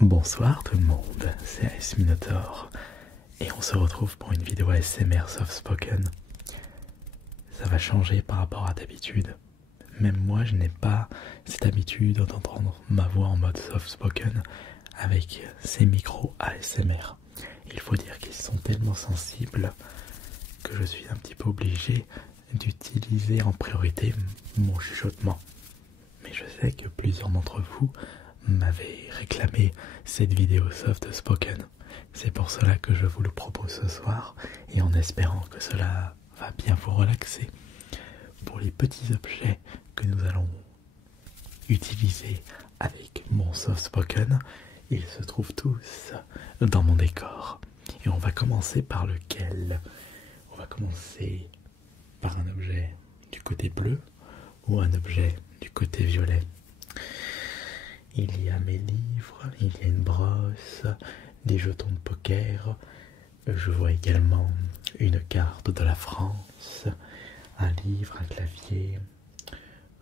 Bonsoir tout le monde, c'est AS Minotaur et on se retrouve pour une vidéo ASMR soft spoken. Ça va changer par rapport à d'habitude. Même moi je n'ai pas cette habitude d'entendre ma voix en mode soft spoken avec ces micros ASMR. Il faut dire qu'ils sont tellement sensibles que je suis un petit peu obligé d'utiliser en priorité mon chuchotement. Mais je sais que plusieurs d'entre vous m'avez réclamé cette vidéo soft spoken. C'est pour cela que je vous le propose ce soir et en espérant que cela va bien vous relaxer. Pour les petits objets que nous allons utiliser avec mon soft spoken, ils se trouvent tous dans mon décor. Et on va commencer par lequel? On va commencer par un objet du côté bleu ou un objet du côté violet. Il y a mes livres, il y a une brosse, des jetons de poker. Je vois également une carte de la France, un livre, un clavier,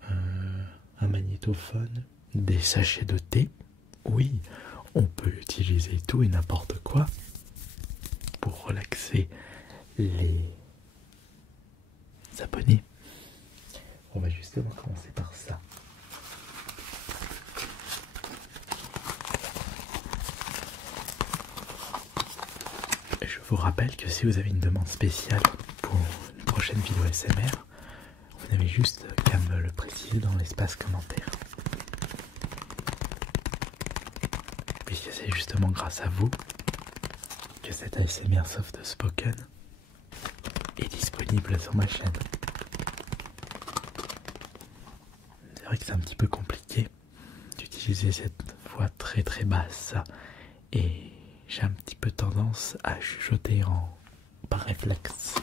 un magnétophone, des sachets de thé. Oui, on peut utiliser tout et n'importe quoi pour relaxer les abonnés. On va justement commencer par ça. Je vous rappelle que si vous avez une demande spéciale pour une prochaine vidéo ASMR, vous n'avez juste qu'à me le préciser dans l'espace commentaire. Puisque c'est justement grâce à vous que cette ASMR soft spoken est disponible sur ma chaîne. C'est vrai que c'est un petit peu compliqué d'utiliser cette voix très très basse et j'ai un petit peu tendance à chuchoter par réflexe.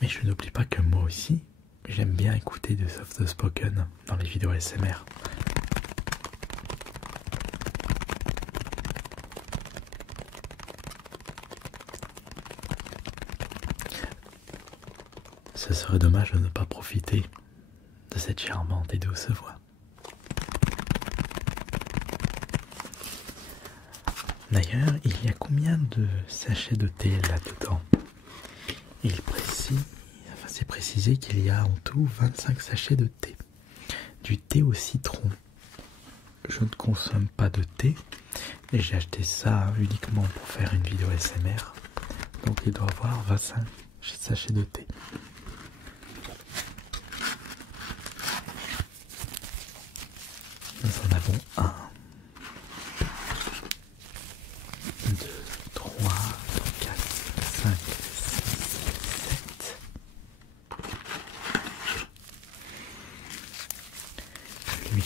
Mais je n'oublie pas que moi aussi, j'aime bien écouter de soft spoken dans les vidéos ASMR. Ce serait dommage de ne pas profiter de cette charmante et douce voix. D'ailleurs, il y a combien de sachets de thé là-dedans? C'est précisé qu'il y a en tout 25 sachets de thé. Du thé au citron. Je ne consomme pas de thé et j'ai acheté ça uniquement pour faire une vidéo ASMR. Donc il doit y avoir 25 sachets de thé. Nous en avons un. 2, 3, 4, 5, 6, 7, 8,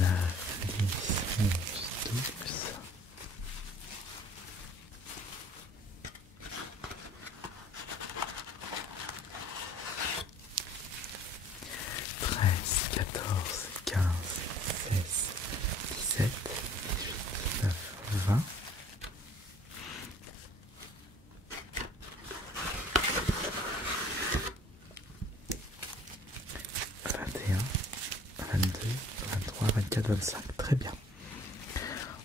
9, 10, 11, 12, 13, 14, 15, 16, 17, 18, 19, 20. 22, 23, 24, 25, très bien.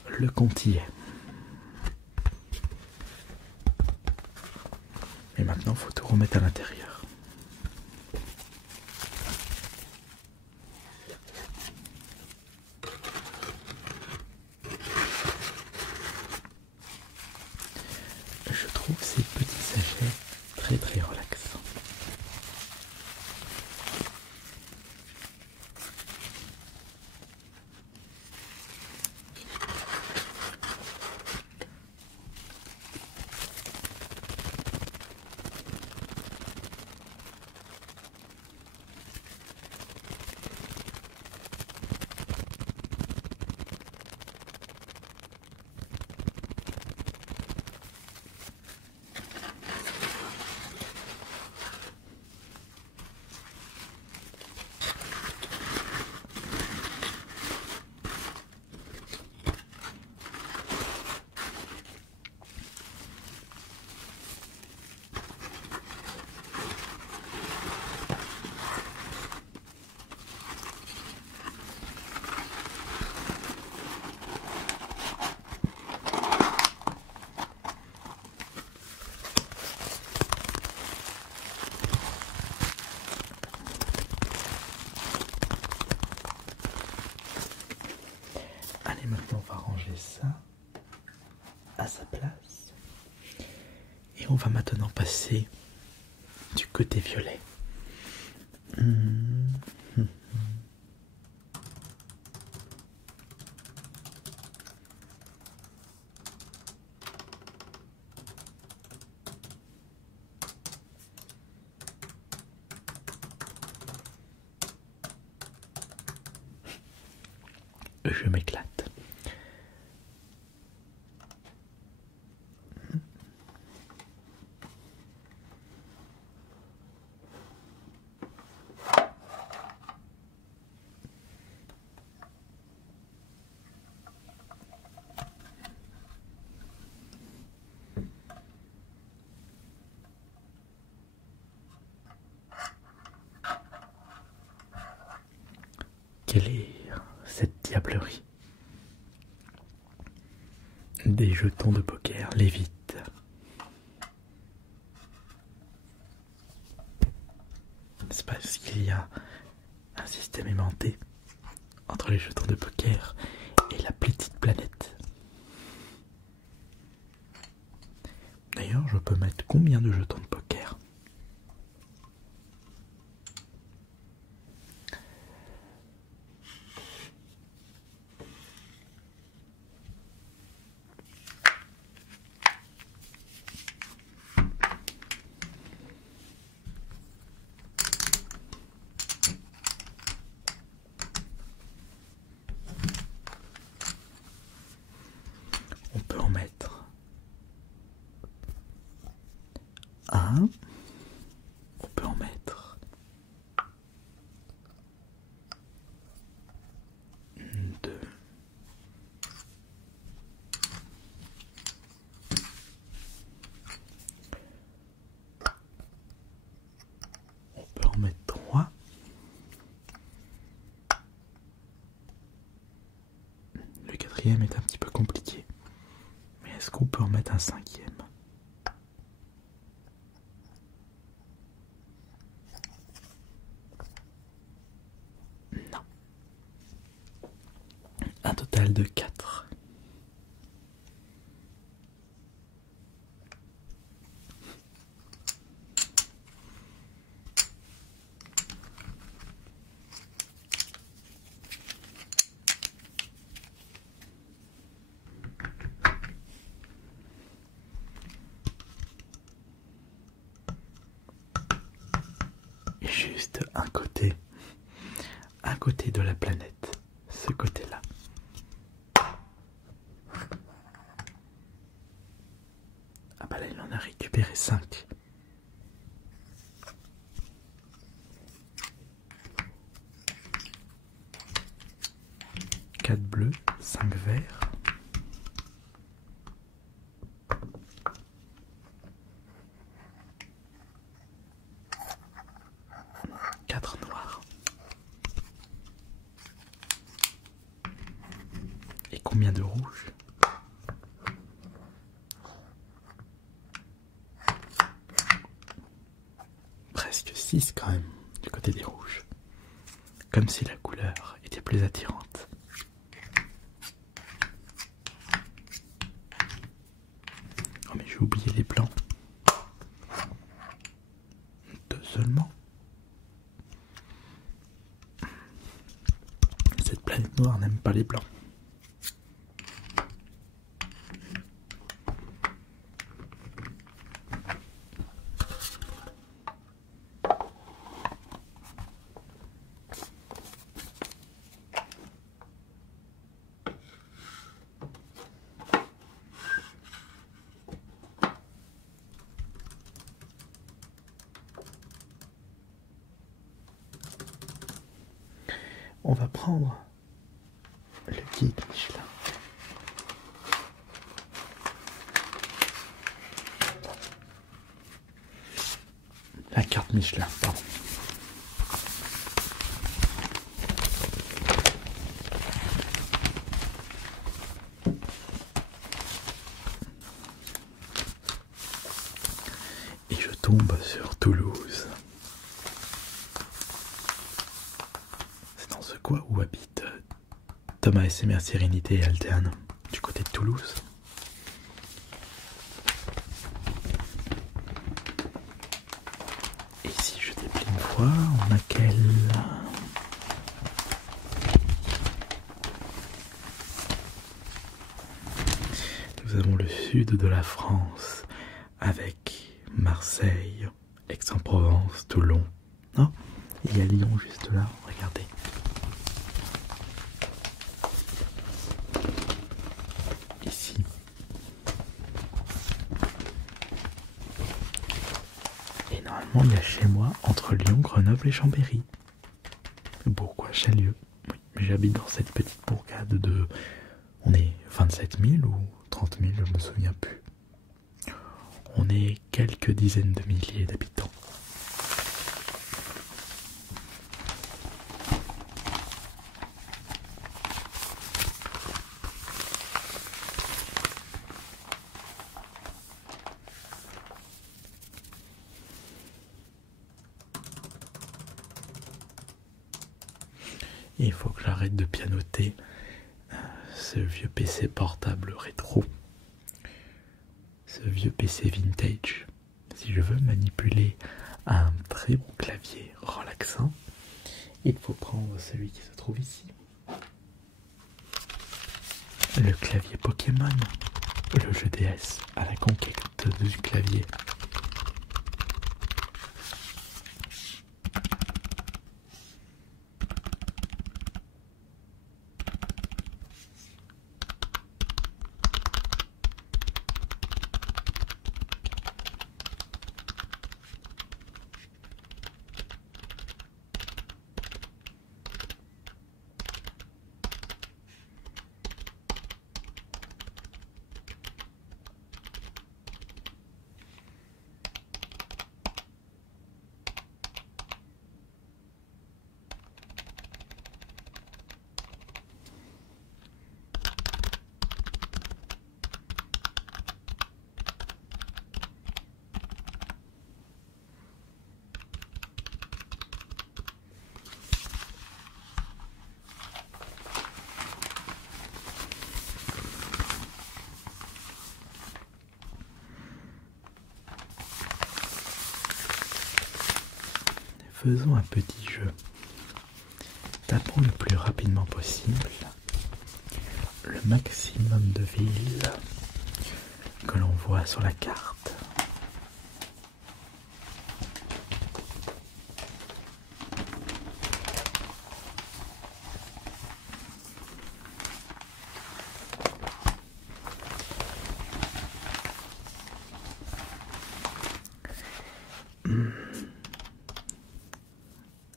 Le compte y est. Et maintenant, il faut tout remettre à l'intérieur. Je trouve ces petits sachets très très relaxants. ça à sa place. Et on va maintenant passer du côté violet. Je m'éclate. Quelle est cette diablerie? Des jetons de poker lévitent. C'est parce qu'il y a un système aimanté entre les jetons de poker et la petite planète. D'ailleurs, je peux mettre combien de jetons de poker? On peut en mettre un, on peut en mettre deux, on peut en mettre trois, le quatrième est un petit peu compliqué, mais est-ce qu'on peut en mettre un cinquième? Non. Un total de 4. Et juste un côté de la planète, ce côté-là. Ah bah là, il en a récupéré 5. Quatre bleus, 5 verts. Quatre noirs. Et combien de rouges? Presque 6 quand même, du côté des rouges. Comme si la couleur était plus attirante. Oh mais j'ai oublié les blancs. 2 seulement. Cette planète noire n'aime pas les blancs. On va prendre le guide Michelin. La carte Michelin, pardon. Et je tombe sur Toulouse. C'est dans ce coin où habitent Thomas SMR Sérénité et Alterne. du côté de Toulouse. Et si je déplie une fois, on a quel... Nous avons le sud de la France avec Marseille, Aix-en-Provence, Toulon. Non, il y a Lyon juste là, regardez. Ici. Et normalement il y a chez moi entre Lyon, Grenoble et Chambéry. Pourquoi Chalieu? Oui, mais j'habite dans cette petite bourgade de... On est 27 000 ou 30 000, je me souviens plus. On est quelques dizaines de milliers d'habitants. Et il faut que j'arrête de pianoter ce vieux PC portable rétro, ce vieux PC vintage. Si je veux manipuler un très bon clavier relaxant, il faut prendre celui qui se trouve ici. Le clavier Pokémon, le jeu DS à la conquête du clavier. Faisons un petit jeu. Tapons le plus rapidement possible le maximum de villes que l'on voit sur la carte.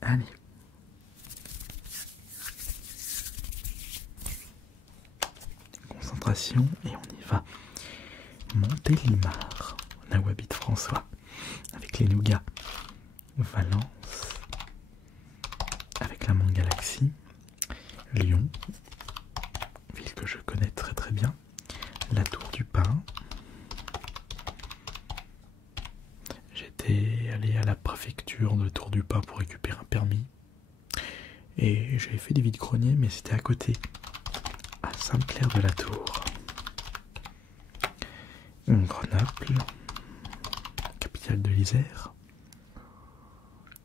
Allez. Concentration et on y va. Montélimar, là où habite François, avec les nougats. Valence, avec la Monte Galaxy. Lyon, ville que je connais très très bien. La Tour du Pin. J'étais allé à la préfecture de Tour du Pin pour récupérer un permis. Et j'avais fait des vides-greniers, mais c'était à côté, à Sainte-Claire-de-la-Tour. Grenoble, capitale de l'Isère.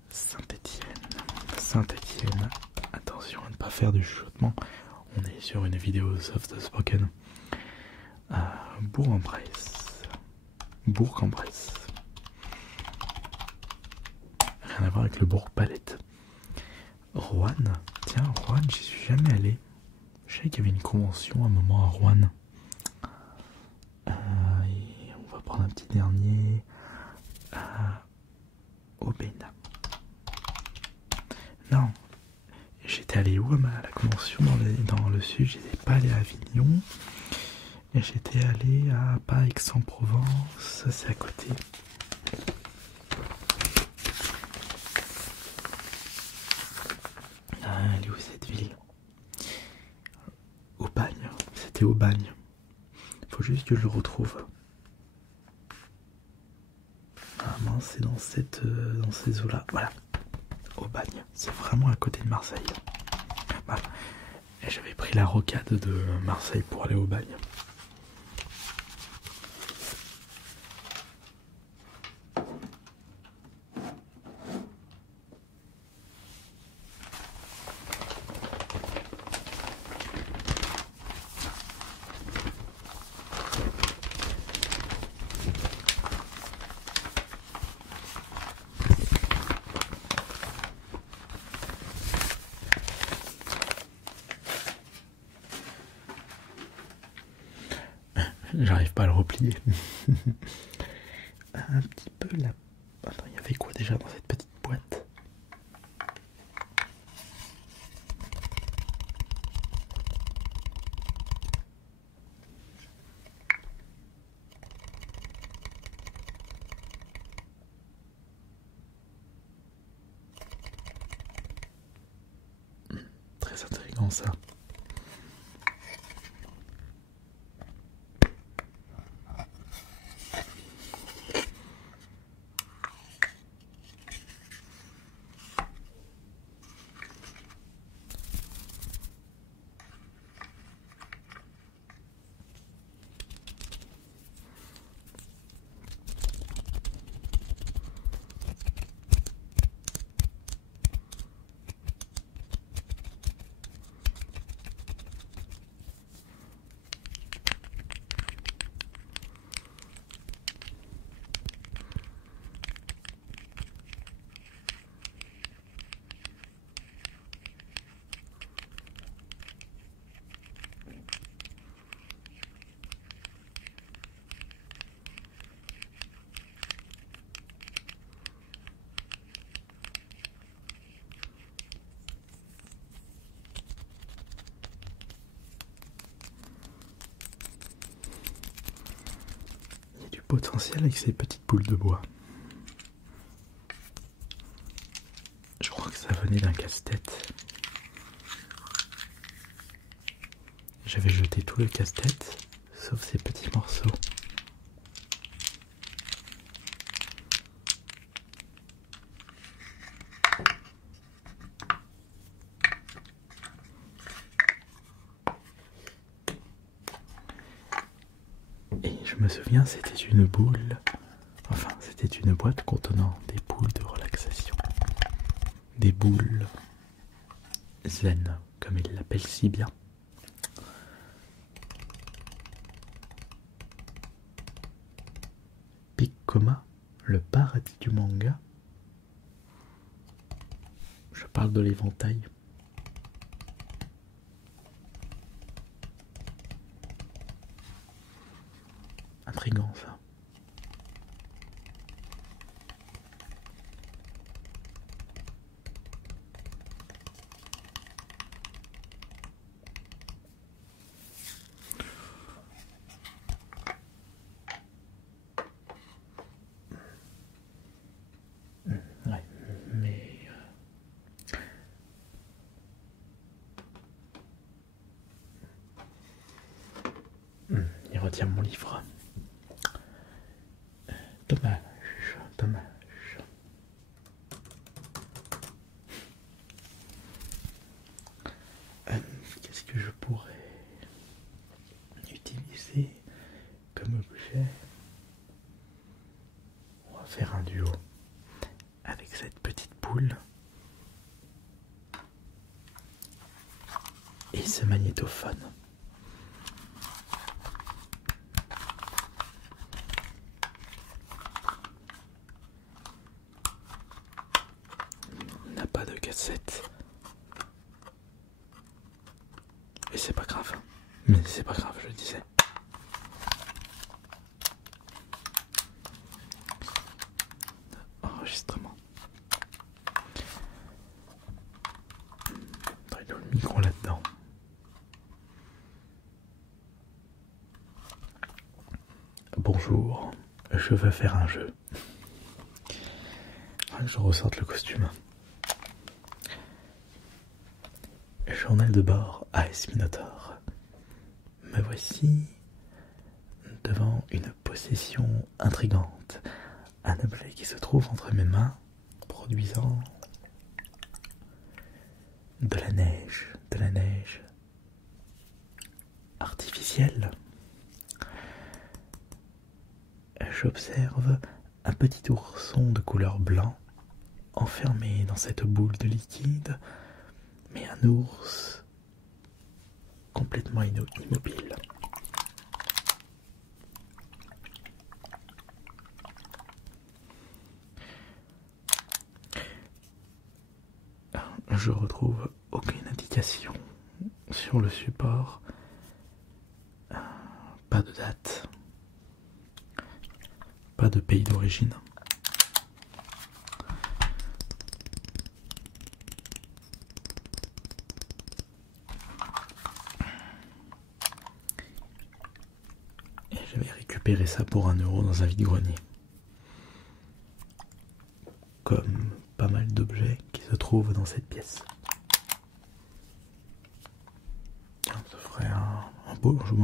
Saint-Étienne, attention à ne pas faire du chuchotement, on est sur une vidéo soft spoken. Bourg-en-Bresse, rien à voir avec le Bourg-Palette. Roanne, tiens, Roanne, j'y suis jamais allé. Je sais qu'il y avait une convention à un moment à Roanne. Et on va prendre un petit dernier. Aubenas. Non, j'étais allé où à la convention dans le sud, j'étais pas allé à Avignon. Et j'étais allé à Aix-en-Provence, c'est à côté. Elle est où cette ville? Aubagne, c'était Aubagne. Faut juste que je le retrouve. Ah mince, c'est dans ces eaux-là. Voilà. Aubagne, c'est vraiment à côté de Marseille. Voilà. Et j'avais pris la rocade de Marseille pour pour aller au bagne. J'arrive pas à le replier. Un petit peu là. Attends, il y avait quoi déjà dans cette petite boîte? Très intriguant ça. Potentiel avec ces petites boules de bois. Je crois que ça venait d'un casse-tête. J'avais jeté tout le casse-tête, sauf ces petits morceaux. Et je me souviens, c'était une boule, enfin c'était une boîte contenant des boules de relaxation. Des boules zen, comme il l'appelle si bien. Piccoma, le paradis du manga. Je parle de l'éventail. Intriguant ça. Ouais, mais il retient mon livre. Dommage, dommage. Qu'est-ce que je pourrais utiliser comme objet? On va faire un duo avec cette petite boule et ce magnétophone. On n'a pas de cassette. Et c'est pas grave. Mais c'est pas grave, je disais. Enregistrement. Il y a le micro là-dedans. Bonjour, je veux faire un jeu. Je ressorte le costume. Journal de bord AS Minotaur. Me voici devant une possession intrigante. Un objet qui se trouve entre mes mains, produisant de la neige artificielle. ciel, j'observe un petit ourson de couleur blanc enfermé dans cette boule de liquide, mais un ours complètement immobile. Je retrouve aucune indication sur le support, pas de date, pas de pays d'origine. Et je vais récupérer ça pour 1 € dans un vide-grenier. Comme pas mal d'objets qui se trouvent dans cette pièce. Ça ferait un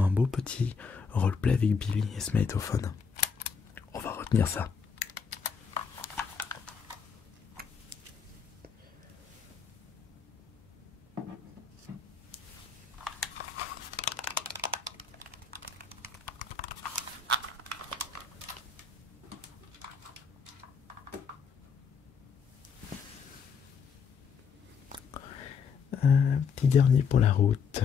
beau petit roleplay avec Billy et ce magnétophone. On va retenir ça. Un petit dernier pour la route.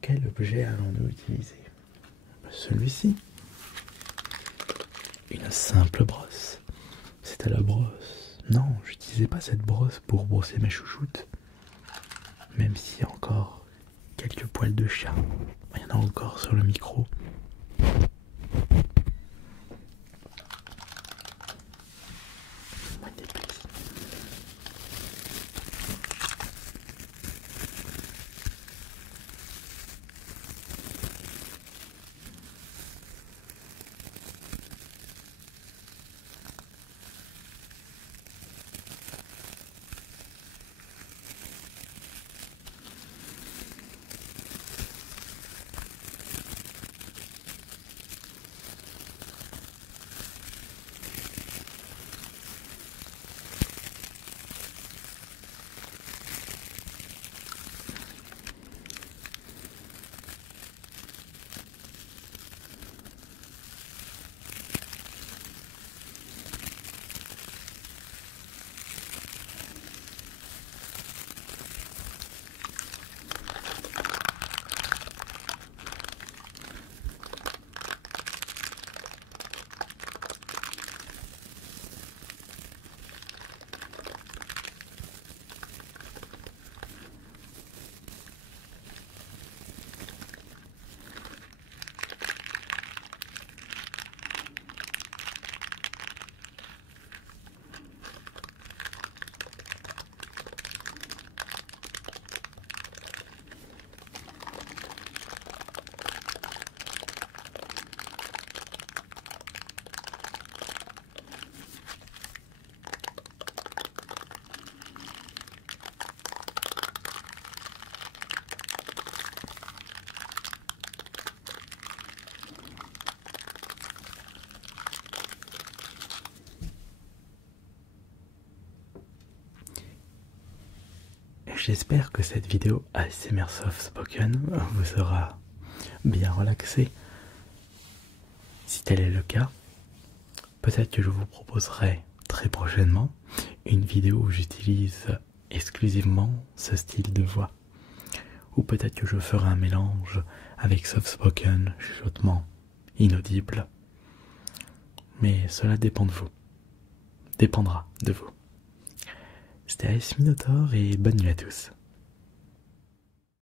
Quel objet allons-nous utiliser? Celui-ci. Une simple brosse. C'était la brosse. Non, j'utilisais pas cette brosse pour brosser mes chouchoutes. Même s'il y a encore quelques poils de chat. Il y en a encore sur le micro. J'espère que cette vidéo ASMR Soft Spoken vous aura bien relaxé. Si tel est le cas, peut-être que je vous proposerai très prochainement une vidéo où j'utilise exclusivement ce style de voix. Ou peut-être que je ferai un mélange avec soft spoken, chuchotement, inaudible. Mais cela dépend de vous. Dépendra de vous. C'était Alice Minotaur et bonne nuit à tous.